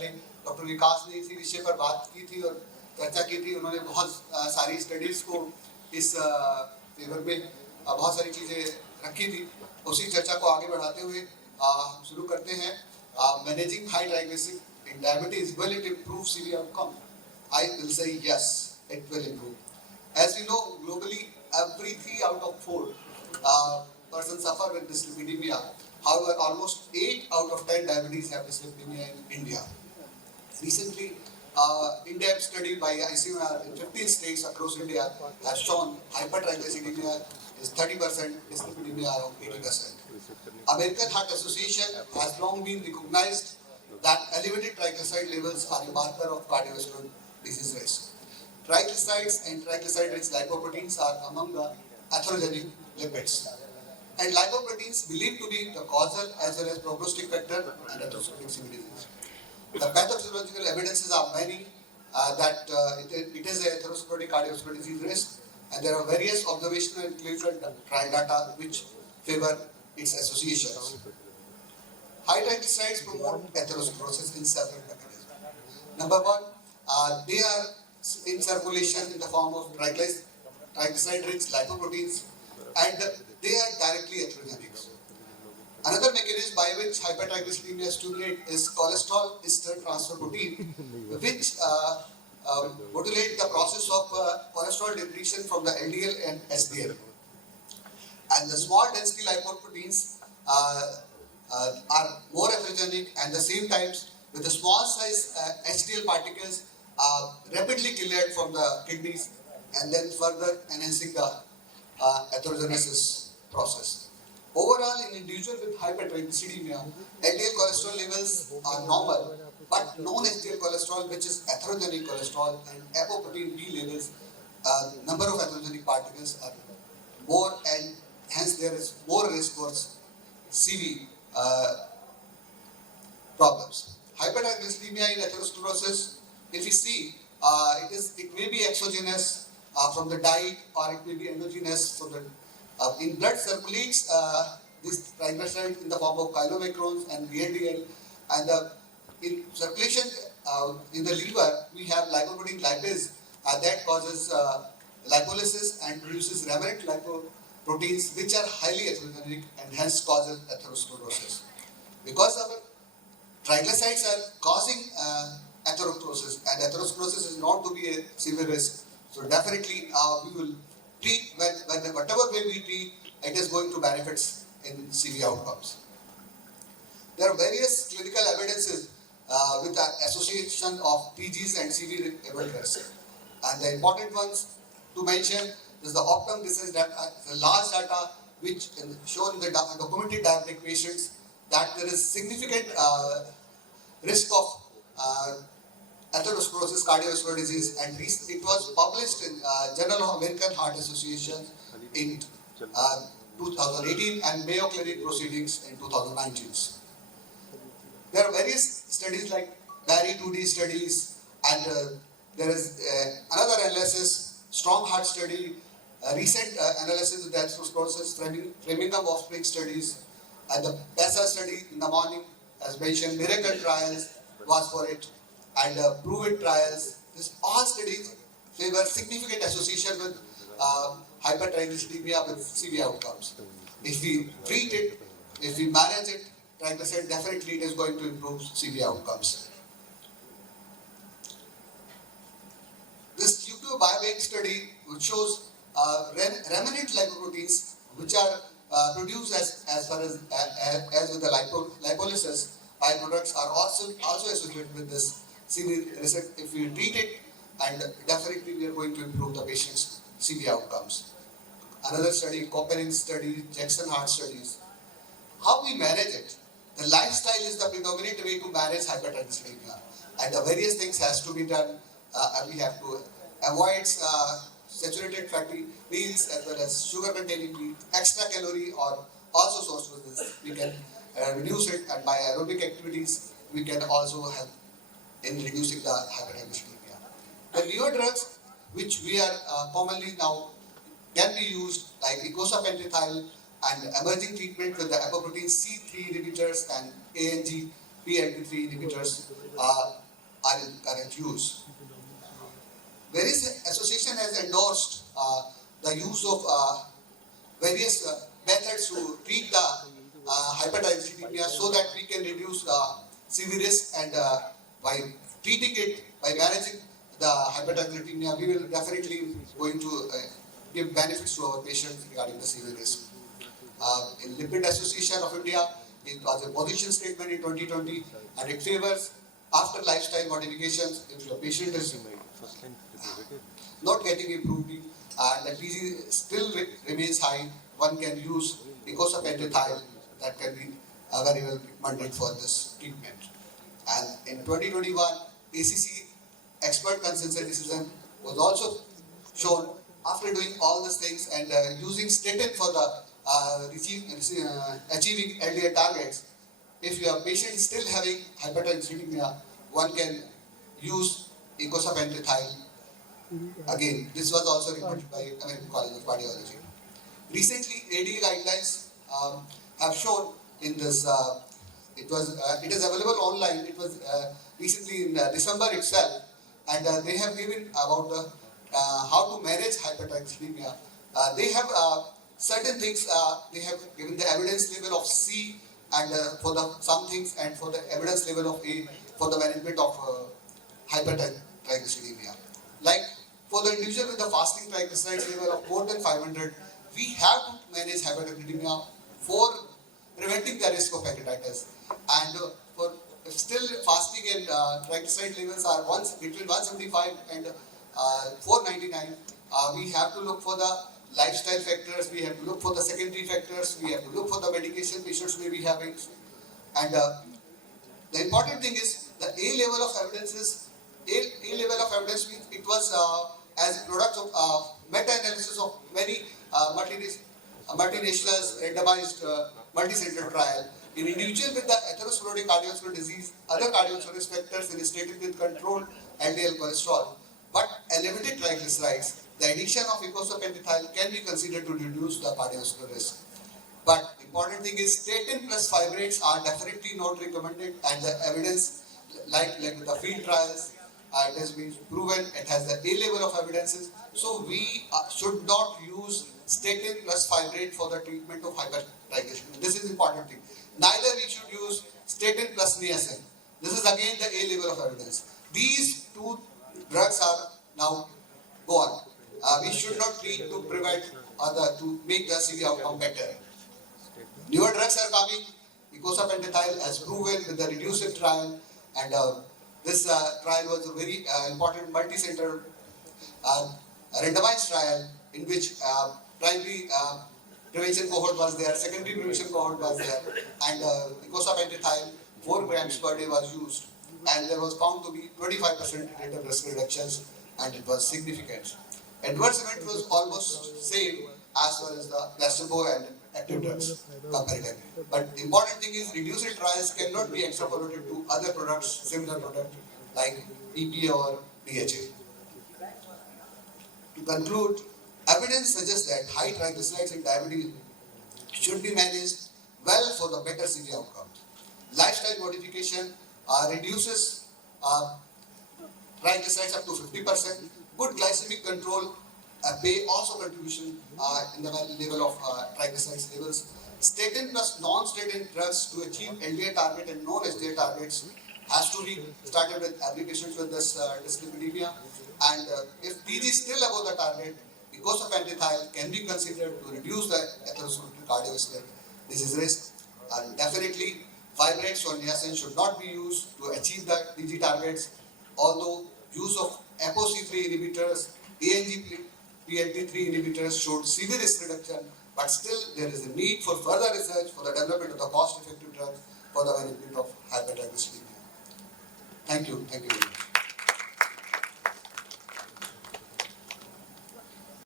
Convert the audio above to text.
पहले डॉक्टर विकास ने इसी विषय पर बात की थी और चर्चा की थी। उन्होंने बहुत सारी स्टडीज को इस फेवर में बहुत सारी चीज़ें रखी थी। उसी चर्चा को आगे बढ़ाते हुए हम शुरू करते हैं। Managing high triglyceride in diabetes, will it improve CV outcome? I will say yes, it will improve. As we know, globally, every 3 out of 4 persons suffer with dyslipidemia. However, almost 8 out of 10 diabetes have dyslipidemia in India. Recently, in-depth study by ICMR in 15 states across India has shown hypertriglyceridemia is 30%, dyslipidemia around 80%. American Heart Association has long been recognized that elevated triglyceride levels are a marker of cardiovascular disease risk. Triglycerides and triglyceride-rich lipoproteins are among the atherogenic lipids. And lipoproteins believed to be the causal as well as prognostic factor in atherosclerotic CV disease. The pathophysiological evidences are many that it is a atherosclerotic cardiovascular disease risk, and there are various observational and clinical trial data which favor its associations. High triglycerides promote atherosclerosis in several mechanisms. Number one, they are in circulation in the form of triglyceride-rich lipoproteins, and they are directly atherogenic. Another mechanism by which hypertriglyceridemia stimulate is cholesterol ester transfer protein, which modulate the process of cholesterol depletion from the LDL and SDL. And the small density lipoproteins are more atherogenic, and the same times with the small size HDL particles rapidly cleared from the kidneys and then further enhancing the atherogenesis process. Overall, in individuals with hypertriglyceridemia, LDL cholesterol levels are normal, but non-HDL cholesterol, which is atherogenic cholesterol, and apoprotein B levels, number of atherogenic particles are more, and hence there is more risk for CV problems. Hypertriglyceridemia in atherosclerosis, if you see, it may be exogenous from the diet, or it may be endogenous from the in blood circulates this triglyceride in the form of chylomicrons and VLDL, and in circulation in the liver we have lipoprotein lipase that causes lipolysis and produces remnant lipoproteins which are highly atherogenic and hence causes atherosclerosis. Because our triglycerides are causing atherosclerosis, and atherosclerosis is not to be a severe risk, so definitely we will treat whatever way we treat, it is going to benefits in CV outcomes. There are various clinical evidences with the association of TGs and CV risk, and the important ones to mention is the Optum. This is the large data which shown in the documented diabetic patients that there is significant risk of atherosclerosis cardiovascular disease, and it was published in Journal of American Heart Association in 2018 and Mayo Clinic Proceedings in 2019. There are various studies like Barry 2D studies, and there is another analysis, Strong Heart study, recent analysis of the atherosclerosis, Framingham offspring studies, and the PESA study in the morning, as mentioned, Miracle trials was for it, and Prove It trials. This all studies favor significant association with hypertriglyceridemia with CV outcomes. If we treat it, if we manage it, triglyceride, definitely it is going to improve CV outcomes. This QQ biobank study which shows remnant lipoproteins which are produced as far as with the lipolysis byproducts are also associated with this CV risk. If we treat it, and definitely we are going to improve the patient's CV outcomes. Another study, Cochrane study, Jackson Heart studies. How we manage it? The lifestyle is the predominant way to manage hypertriglyceridemia, and the various things has to be done. We have to avoid saturated fatty meals as well as sugar containing meat, extra calorie or also source with this. We can reduce it, and by aerobic activities we can also help in reducing the hypertriglyceridemia. The newer drugs which we are commonly now can be used like icosapentrethiol and emerging treatment with the apoprotein C3 inhibitors and ANG PLT3 inhibitors are in current use. Various association has endorsed the use of various methods to treat the hypertriglyceridemia so that we can reduce the CV risk, and by treating it, by managing the hypertriglyceridemia, we will definitely going to give benefits to our patients regarding the CV risk. In Lipid Association of India, it was a position statement in 2020, and it favors after lifestyle modifications, if your patient is not getting improved and the TG still remains high, one can use icosapentethyle that can be very well recommended for this treatment. And in 2021, ACC expert consensus decision was also shown after doing all these things and using statin for the achieving LDL targets. If your patient is still having hypertriglyceridemia, one can use icosapentethyle. Again, this was also reported by American College of Cardiology. Recently, ADA guidelines have shown in this. It is available online. It was recently in December itself, and they have given about how to manage hypertriglyceridemia. They have certain things. They have given the evidence level of C and for the some things, and for the evidence level of A for the management of hypertriglyceridemia. Like for the individual with the fasting triglycerides level of more than 500, we have to manage hypertriglyceridemia for preventing the risk of pancreatitis. And for if still fasting and triglyceride levels are between 175 and 499, we have to look for the lifestyle factors, we have to look for the secondary factors, we have to look for the medication patients may be having. And the important thing is the A level of evidence is A level of evidence means it was as a product of meta-analysis of many multinational randomized multi-center trial in individuals with the atherosclerotic cardiovascular disease, other cardiovascular factors illustrated with controlled LDL cholesterol, but elevated triglycerides. The addition of icosapentethyle can be considered to reduce the cardiovascular risk. But the important thing is statin plus fibrates are definitely not recommended, and the evidence, like the field trials, it has been proven it has the A level of evidences. So we should not use statin plus fibrate for the treatment of hypertriglyceridemia. This is important thing. Neither we should use statin plus niacin. This is again the A level of evidence. These two drugs are now gone. We should not treat to prevent to make the CV outcome better. Newer drugs are coming. Icosapentethyle has proven with the reduced trial, and this trial was a very important multi-center randomized trial in which primary prevention cohort was there, secondary prevention cohort was there, and icosapentethyle 4 grams per day was used, and there was found to be 25% rate of risk reductions, and it was significant. Adverse event was almost same as far as the placebo and active drugs comparatively. But the important thing is reduced trials cannot be extrapolated to other products, similar products like EPA or DHA. To conclude, evidence suggests that high triglycerides in diabetes should be managed well for the better CV outcome. Lifestyle modification reduces triglycerides up to 50%. Good glycemic control may also contribution in the level of triglycerides levels. Statin plus non-statin drugs to achieve LDL target and non-HDL targets has to be started with applications with this dyslipidemia. And if TG is still above the target, icosapentethyle can be considered to reduce the atherosclerotic cardiovascular disease risk. And definitely, fibrates or niacin should not be used to achieve the TG targets, although use of ApoC3 inhibitors, ANGPLT3 inhibitors showed severe risk reduction, but still there is a need for further research for the development of the cost-effective drugs for the management of hypertriglyceridemia. Thank you. Thank you.